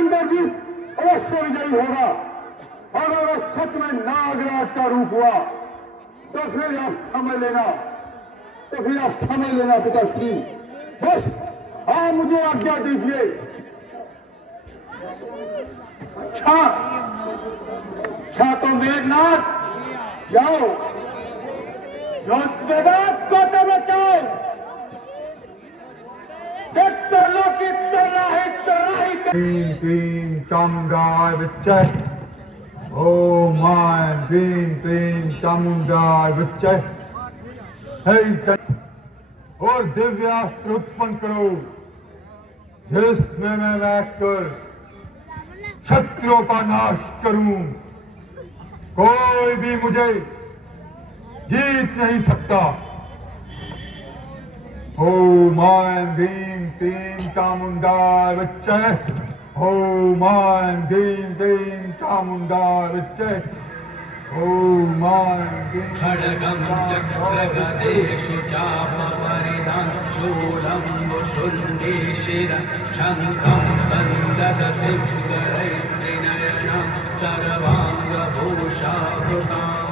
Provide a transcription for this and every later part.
इंद्रजीत अवश्य विजयी होगा। और अगर सच में नागराज का रूप हुआ तो फिर आप समझ लेना पिताश्री। बस आप मुझे आज्ञा दीजिए। अच्छा तो मेघनाथ जाओ, ज्योतिर्वेदात को तो बचाओ। Dream, dream, Chamundai Vichai. Oh my, dream, dream, Chamundai Vichai. Hey, और दिव्यास्त्र उत्पन्न करो जिसमें मैं बैठकर शत्रुओं का नाश करूं। कोई भी मुझे जीत नहीं सकता। Om Aim Bhim Bhim Chamundai Vichai. Om Aim Bhim Bhim Chamundai Vichai. Om Aim Bhim खड्गं चक्रगदेषु चापपरिधां शूलं शुण्डे शिरं शङ्खं सन्ददसिद्धरैस्त्रिनयनं सर्वाङ्गभूषावृताम्।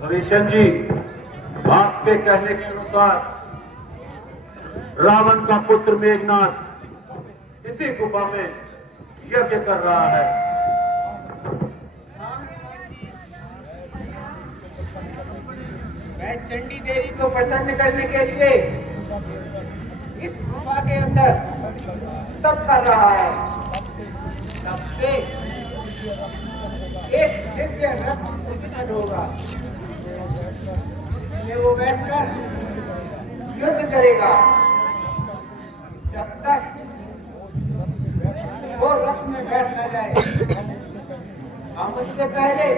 भविष्य जी, आपके कहने के अनुसार रावण का पुत्र मेघनाथ इसी गुफा में यज्ञ कर रहा है। मैं चंडी देवी को प्रसन्न करने के लिए इस गुफा के अंदर तप कर रहा है। तब से एक दिव्य रथ उत्पन्न होगा जिसमें वो बैठकर युद्ध करेगा। जब तक वो रथ में बैठ न जाए हम उससे पहले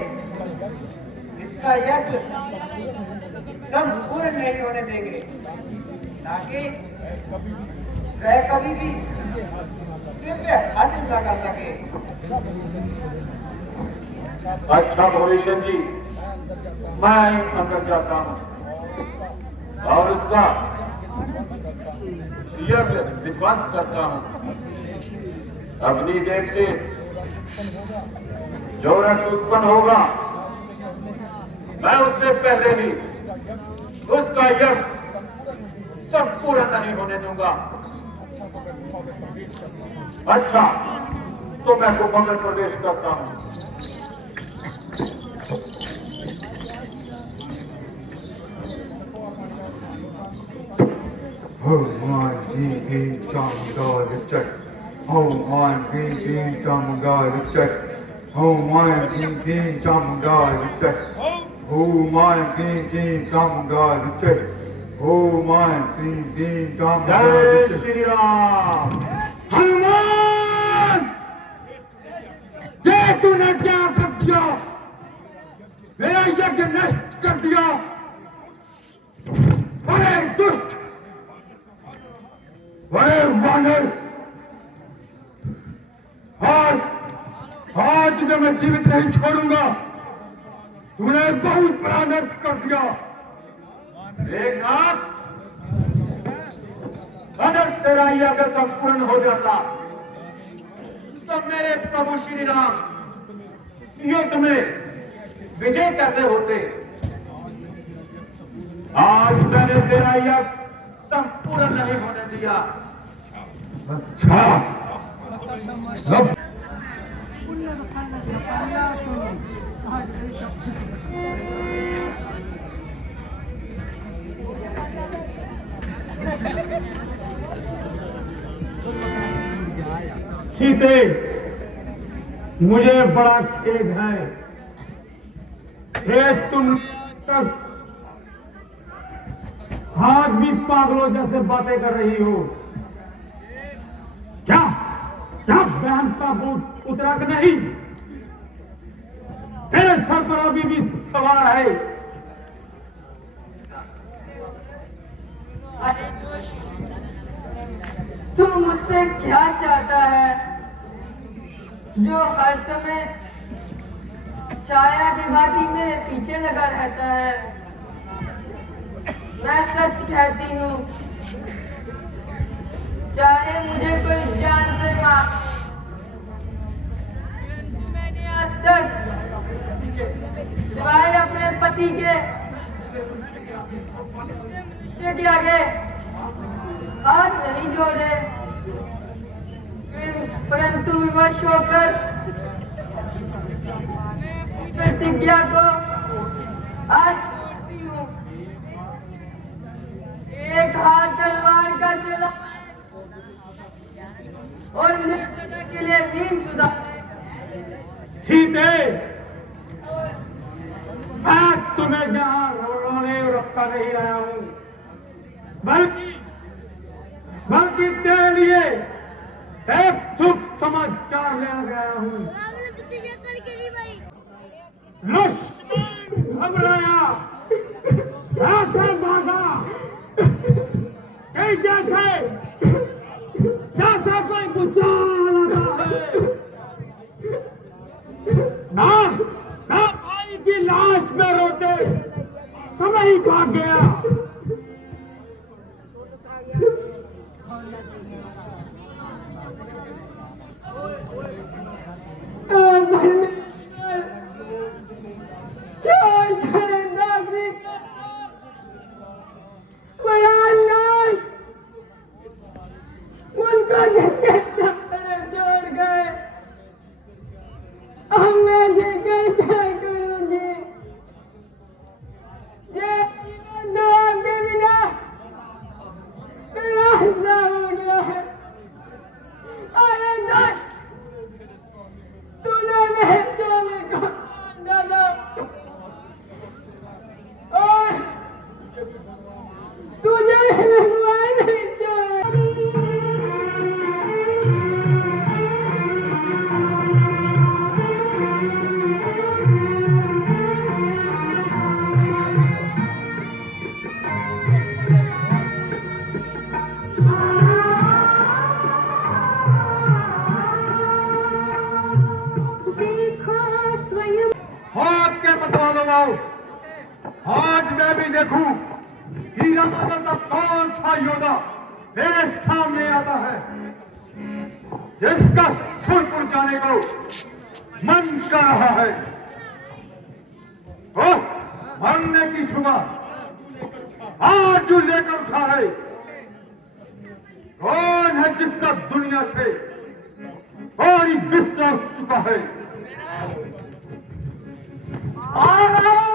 इसका यज्ञ संपूर्ण नहीं होने देंगे, ताकि वह कभी भी दिव्य हासिल न कर सके। अच्छा भविष्य जी, मैं अंदर जाता हूं और उसका यज्ञ विध्वंस करता हूं। अग्निदेव से जो रथ उत्पन्न होगा मैं उससे पहले ही उसका यज्ञ संपूर्ण नहीं होने दूंगा। अच्छा तो मैं गुफा में प्रवेश करता हूं। Om Aim Bhim Bhim Chamundai Vichai. Om Aim Bhim Bhim Chamundai Vichai. Om Aim Bhim Bhim Chamundai Vichai. Om Aim Bhim Bhim Chamundai Vichai. Om Aim Bhim Bhim Chamundai जय Vichai. श्री राम। हनुमान, ये तूने क्या कर दिया? मेरा यज्ञ नष्ट कर दिया। अरे दुष्ट, अरे वानर, आज तुझे मैं जीवित नहीं छोड़ूंगा। तूने बहुत बड़ा अनर्थ कर दिया। मेघनाथ, अगर तेरा यज्ञ संपूर्ण हो जाता तो मेरे प्रभु श्री राम युद्ध में विजय कैसे होते? आज मैंने तेरा यज्ञ संपूर्ण नहीं होने दिया। अच्छा, अब सीते, मुझे बड़ा खेद है कि तुम तक आज भी पागलों जैसे बातें कर रही हो। क्या क्या बहन का भूत उतरा कि नहीं? तेरे सर पर अभी भी सवार है। तू मुझसे क्या चाहता है जो हर समय छाया की भांति मेरे पीछे लगा रहता है? मैं सच कहती हूँ, चाहे मुझे कोई जान से मार, मैंने आज तक सिवाय अपने पति के मनुष्य के आगे हाथ नहीं जोड़े। परंतु विवश होकर मैं अपनी प्रतिज्ञा को आज तोड़ती हूँ। एक हाथ तलवार का चला और मुझे सदा के लिए वीर सुधारे। सीते, मैं तुम्हें यहाँ रोने रखा नहीं आया हूँ, बल्कि तेरे लिए एक शुभ समाचार लेकर गया हूँ। लक्ष्मण घबराया, ऐसे भागा कि जैसे कोई भूचाल आता है। ना भाई की लाश में रोते समय ही भाग गया। छोड़ गए, अब मैं जीकर क्या करूंगी? ये जीवन दुआ के बिना मेरा हिस्सा हो गया है। अरे दोस्त, तूने मेरे सोने को काट डाला और तुझे मैंने दुआ नहीं छोड़ा। हाथ के पता लगाओ, आज मैं भी देखूं कि रामायण का कौन सा योद्धा मेरे सामने आता है जिसका सुरपुर जाने को मन कर रहा है। ओह, मरने की सुबह आज जो लेकर उठा है, कौन है जिसका दुनिया से और बिस्तर उठ चुका है? आ रहा हूं,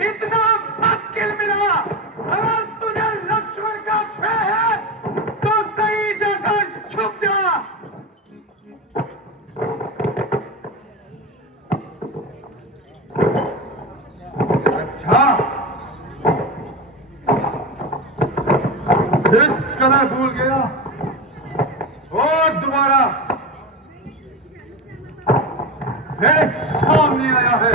इतना वकील मिला। अगर तुझे लक्ष्मण का भय है तो कई जगह छुप जा। अच्छा, इस कदर भूल गया और दोबारा मेरे सामने आया है।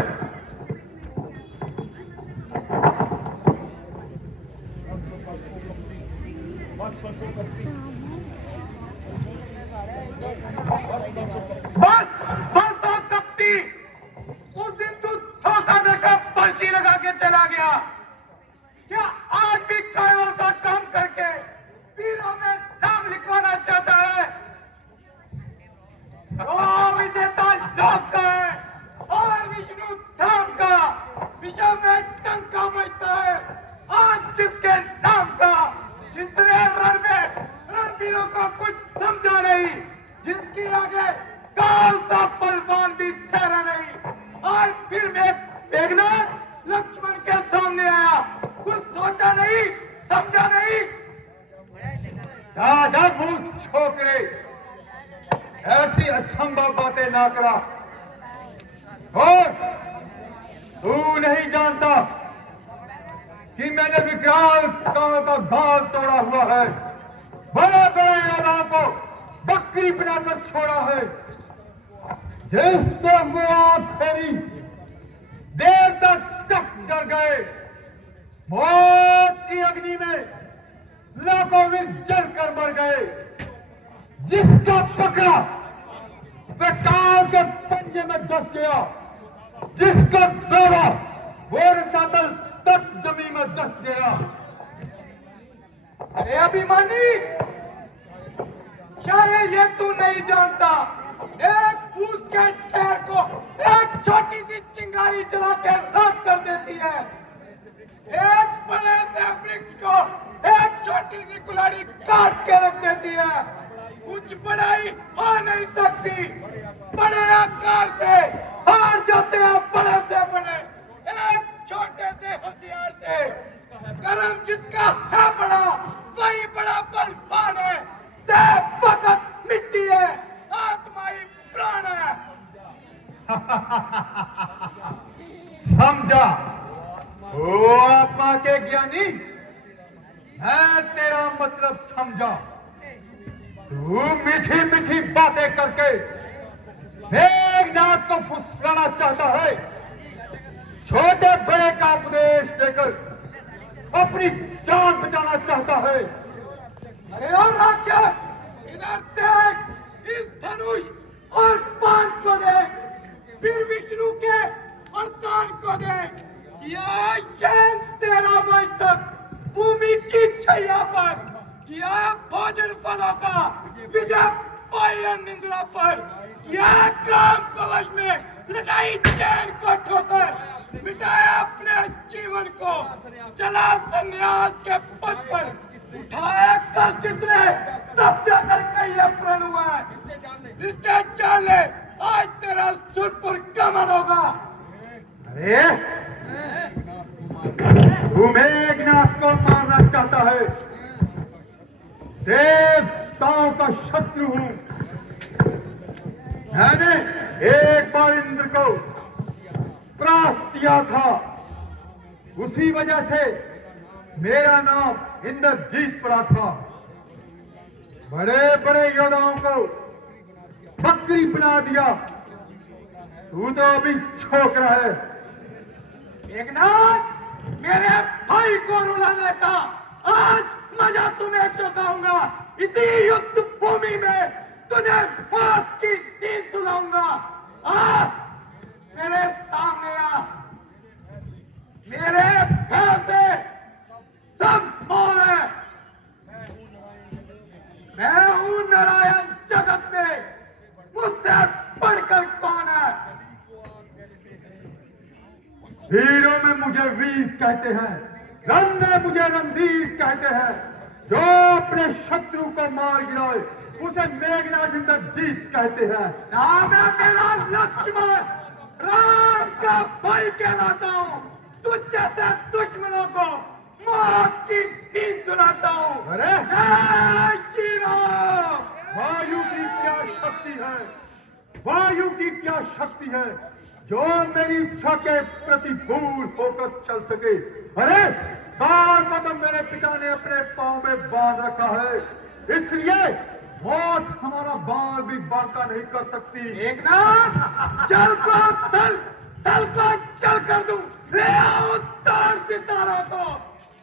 बस तो कपटी, उस दिन तू धोखा देकर पर्ची लगा के चला गया। क्या आज भी कायरों का काम करके वीरों में नाम लिखवाना चाहता है? ओ विजेता लोक का है और विष्णु धाम का विषय में टंका बजता है। आज जिसके नाम का, जिसने रण में रणवीरों का कुछ समझा नहीं, जिसके आगे काल का पलवान भी ठहरा नहीं, आज फिर मेघनाथ लक्ष्मण के सामने आया। कुछ सोचा नहीं, समझा नहीं। जा मुंह छोकरे, ऐसी असंभव बातें ना करा। और तू नहीं जानता कि मैंने विकराल काल का गाल तोड़ा हुआ है, बड़े बड़े योद्धाओं को बकरी बनाकर छोड़ा है। जिस तरफ वो आंख फेरी, देवता तक डर गए। मौत की अग्नि में लाखों वीर जलकर मर गए। जिसका पकड़ा वह काल के पंजे में धंस गया, जिसको दौड़ा वो रसातल तक जमीन में धंस गया। अरे अभिमानी, क्या ये तू नहीं जानता? एक फूस के ठेर को एक छोटी सी चिंगारी जला के राख कर देती है। एक बड़े से वृक्ष को एक छोटी सी कुल्हाड़ी काट के रख देती है। कुछ बड़ाई हो नहीं सकती। बड़े आकार से हार जाते हैं बड़े से बड़े, एक छोटे से होशियार से। कर्म जिसका है बड़ा वही बड़ा बलवान है। देह फकत मिट्टी है, आत्मा ही प्राण है। समझा ओ आत्मा के ज्ञानी, मैं तेरा मतलब समझा। तू मीठी मीठी बातें करके मेघनाथ को फुसलाना चाहता है, छोटे बड़े का उपदेश देकर अपनी जान बचाना चाहता है। अरे और राजा, इधर देख, इस धनुष और बाण को देख, फिर विष्णु के वरदान को देख। किया शयन तेरा वज तक भूमि की छैया पर, किया भोजन फलों का विजय पाया निंद्रा पर, किया काम कवच में लगाई चैन को ठोकर, मिटाया अपने जीवन को, चला संन्यास के पथ पर, उठाया कल कितने तब जाकर कहीं प्रण हुआ। निश्चय जान ले, आज तेरा सुरपुर गमन होगा। अरे तू मेघनाथ को मारना चाहता है। देवताओं का शत्रु हूं। मैंने एक बार इंद्र को परास्त किया था, उसी वजह से मेरा नाम इंद्रजीत पड़ा था। बड़े बड़े योद्धाओं को बकरी बना दिया, तू तो अभी छोकरा है। मेघनाथ, मेरे भाई को रुलाने का आज मजा तुम्हें चुकाऊंगा। इसी युद्ध भूमि में तुझे मौत की नींद सुलाऊंगा। आ, मेरे सामने आ। मेरे फैसले सब मौन है। मैं हूं नारायण जगत में, मुझसे बढ़कर कौन है? वीरों में मुझे वीर कहते हैं, रण में मुझे रणधीर कहते हैं। जो अपने शत्रु को मार गिराए उसे मेघनाथ इंद्रजीत कहते हैं। नाम है मेरा लक्ष्मण, राम का भाई कहलाता हूँ। तुझ जैसे दुश्मनों को मौत की नींद सुनाता हूँ। अरे जय श्री राम। वायु की क्या शक्ति है, वायु की क्या शक्ति है जो मेरी इच्छा के प्रतिकूल होकर चल सके। अरे काल को तो मेरे पिता ने अपने पांव में बांध रखा है, इसलिए मौत हमारा बाल भी बांका नहीं कर सकती। एकनाथ, जल को तल, तल को जल कर दूं। ले आओ तार सितारा को,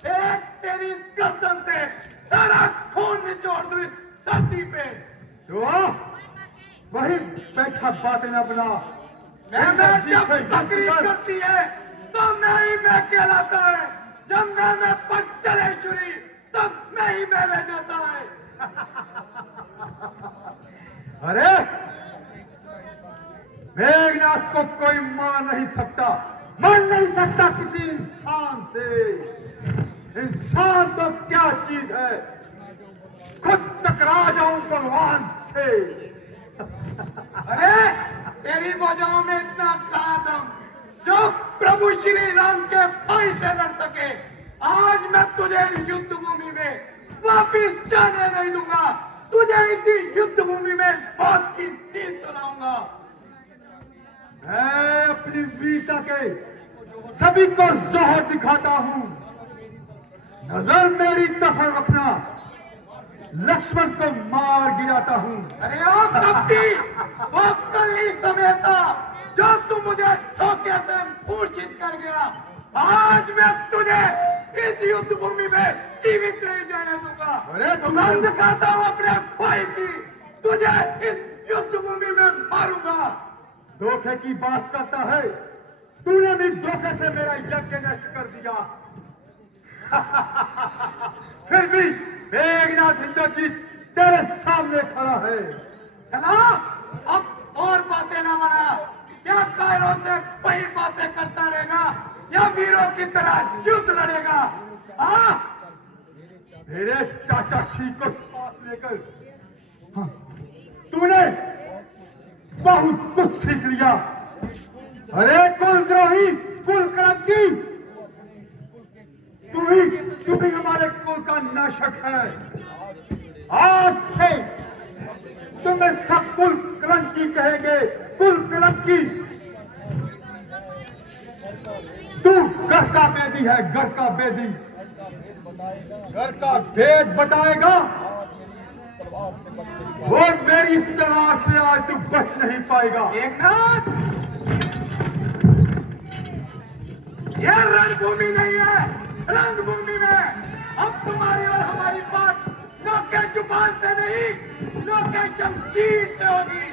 एक तेरी गर्दन से सारा खून निचोड़ दूं इस धरती पे। तो वही बैठा बातें न बना। मैं जब तकलीफ करती है तो मैं कहलाता है। जब मैं पर चले छुरी तब मैं ही मैं रह जाता है। अरे मेघनाथ को कोई मार नहीं सकता, मर नहीं सकता किसी इंसान से। इंसान तो क्या चीज है, खुद टकरा जाऊं भगवान से। अरे तेरी भुजाओं में इतना दम जो प्रभु श्री राम के भाई से लड़ सके। आज मैं तुझे युद्ध भूमि में वापिस जाने नहीं दूंगा। तुझे इसी युद्ध भूमि में मौत की नींद सुलाऊंगा। मैं अपनी वीरता के सभी को जोहर दिखाता हूं। नजर मेरी तरफ रखना, लक्ष्मण को मार गिराता हूं। अरे ओ कपटी, वो कली समेता जो तू मुझे धोखे से मूर्छित कर गया। आज मैं तुझे इस युद्ध भूमि में जीवित नहीं जाने दूंगा। अरे तो मैं दिखाता हूँ अपने भाई की, तुझे इस युद्ध भूमि में मारूंगा। धोखे की बात करता है, तूने भी धोखे से मेरा यज्ञ नष्ट कर दिया। फिर भी मेघनाथ इंद्रजीत तेरे सामने खड़ा है। चला, अब और बातें ना बना। क्या कायरों से वही बातें करता रहेगा या वीरों की तरह युद्ध लड़ेगा? हाँ, मेरे चाचा जी को साथ लेकर हाँ, तूने बहुत कुछ सीख लिया। अरे कुलद्रोही, कुल कलंकी, तू ही हमारे कुल का नाशक है। आज से तुम्हें सब कुल कलंकी कहेंगे, कुल कलंकी। तू घर का बेदी है, घर का बेदी। घर का भेद बताएगा और मेरी इस तलवार से आज तू बच नहीं पाएगा। एकनाथ, यह रणभूमि नहीं है, रंगभूमि में अब तुम्हारी और हमारी बात नौके जुबान से नहीं, नौके शमशीर से होगी।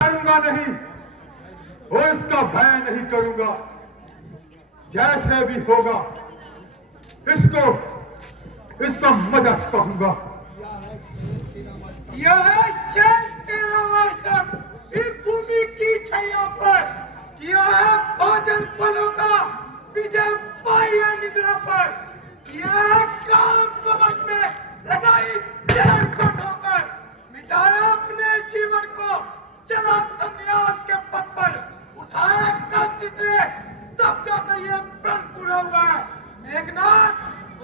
करूंगा नहीं, और इसका भय नहीं करूंगा। जैसे भी होगा इसको मजा चुकाऊंगा। यह है शेर तेरा वास्तव इस भूमि की छैया पर, यह है भोजन फलों का विजय पाई है निद्रा पर, यह काम कवच में लगाई जान को ठोकर मिटाया अपने जीवन को, चला संन्यास के पथ पर, उठाया कष्ट इतने तब जाकर यह प्रण पूरा हुआ है। मेघनाथ,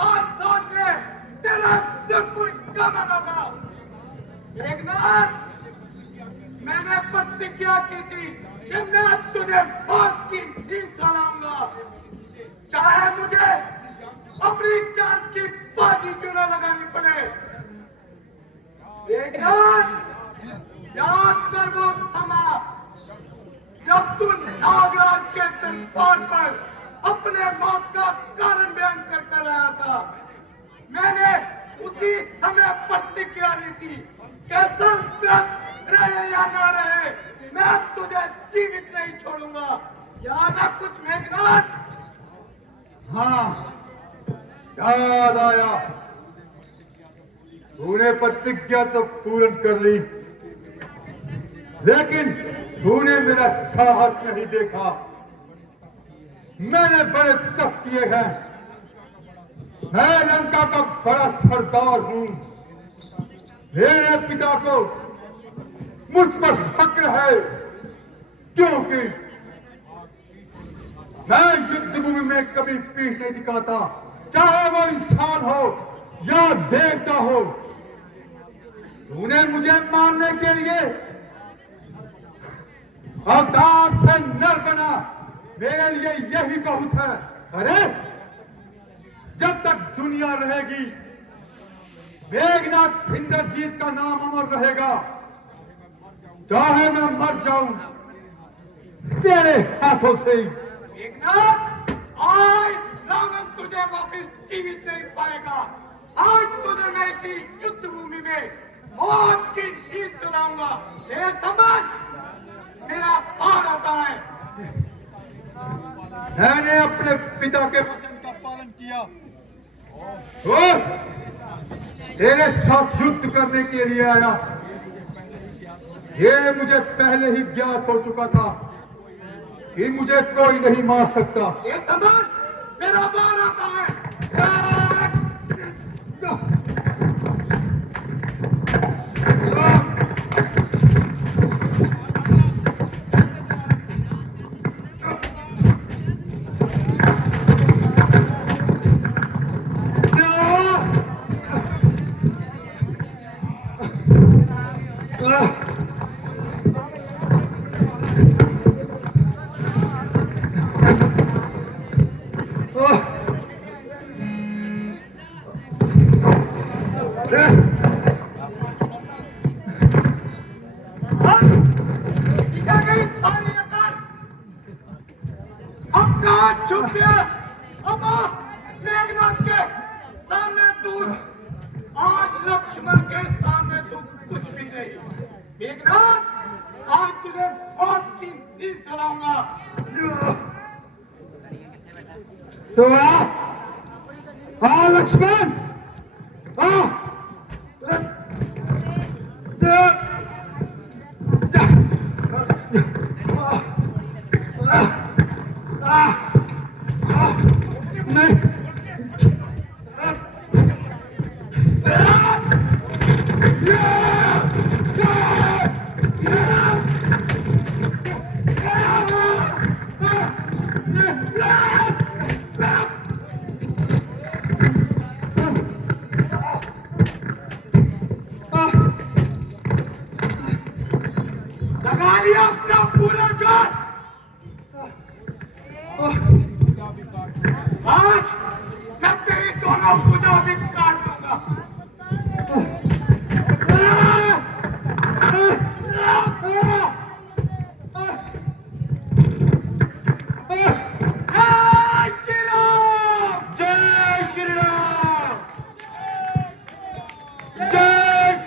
आज सोच ले तेरा सुरपुर कमन होगा। मेघनाथ, मैंने प्रतिज्ञा की थी कि मैं तुझे मौत की नींद सुलाऊंगा, चाहे मुझे अपनी जान की बाजी क्यों न लगानी पड़े। मेघनाथ, याद कर वो समय जब तू नागराज के दरबार पर अपने मौत का कारण बयान कर कर आया था। मैंने उसी समय प्रतिज्ञा ली थी कि संतत रहे या ना रहे, मैं तुझे जीवित नहीं छोड़ूंगा। याद है कुछ मेघनाथ? हाँ, याद आया। तूने प्रतिज्ञा तो पूर्ण कर ली, लेकिन तूने मेरा साहस नहीं देखा। मैंने बड़े तप किए हैं, मैं लंका का बड़ा सरदार हूं। मेरे पिता को मुझ पर फक्र है, क्योंकि मैं युद्ध भूमि में कभी पीठ नहीं दिखाता, चाहे वो इंसान हो या देवता हो। तूने मुझे मारने के लिए अवतार से नर बना, मेरे लिए यही बहुत है। अरे जब तक दुनिया रहेगी मेघनाथ इंद्रजीत का नाम अमर रहेगा, चाहे मैं मर जाऊं तेरे हाथों से ही। मेघनाथ, आज रावण तुझे वापिस जीवित नहीं पाएगा। आज तुझे मैं इसी युद्ध भूमि में मौत की नींद सुलाऊंगा। ये समझ, मेरा हार आता है। मैंने अपने पिता के वचन का पालन किया और तेरे साथ युद्ध करने के लिए आया। ये मुझे पहले ही ज्ञात हो चुका था कि मुझे कोई नहीं मार सकता। ये समझ, मेरा बार आता है। क्या गई सारी अकल? अब कहाँ छुप गया? अब आ, मेघनाथ के सामने तू, आज लक्ष्मण के सामने तू कुछ भी नहीं। मेघनाथ, आज तुझे बहुत कीमती सलाऊंगा। तो लक्ष्मण लगा लिया अपना पूरा जोर। आज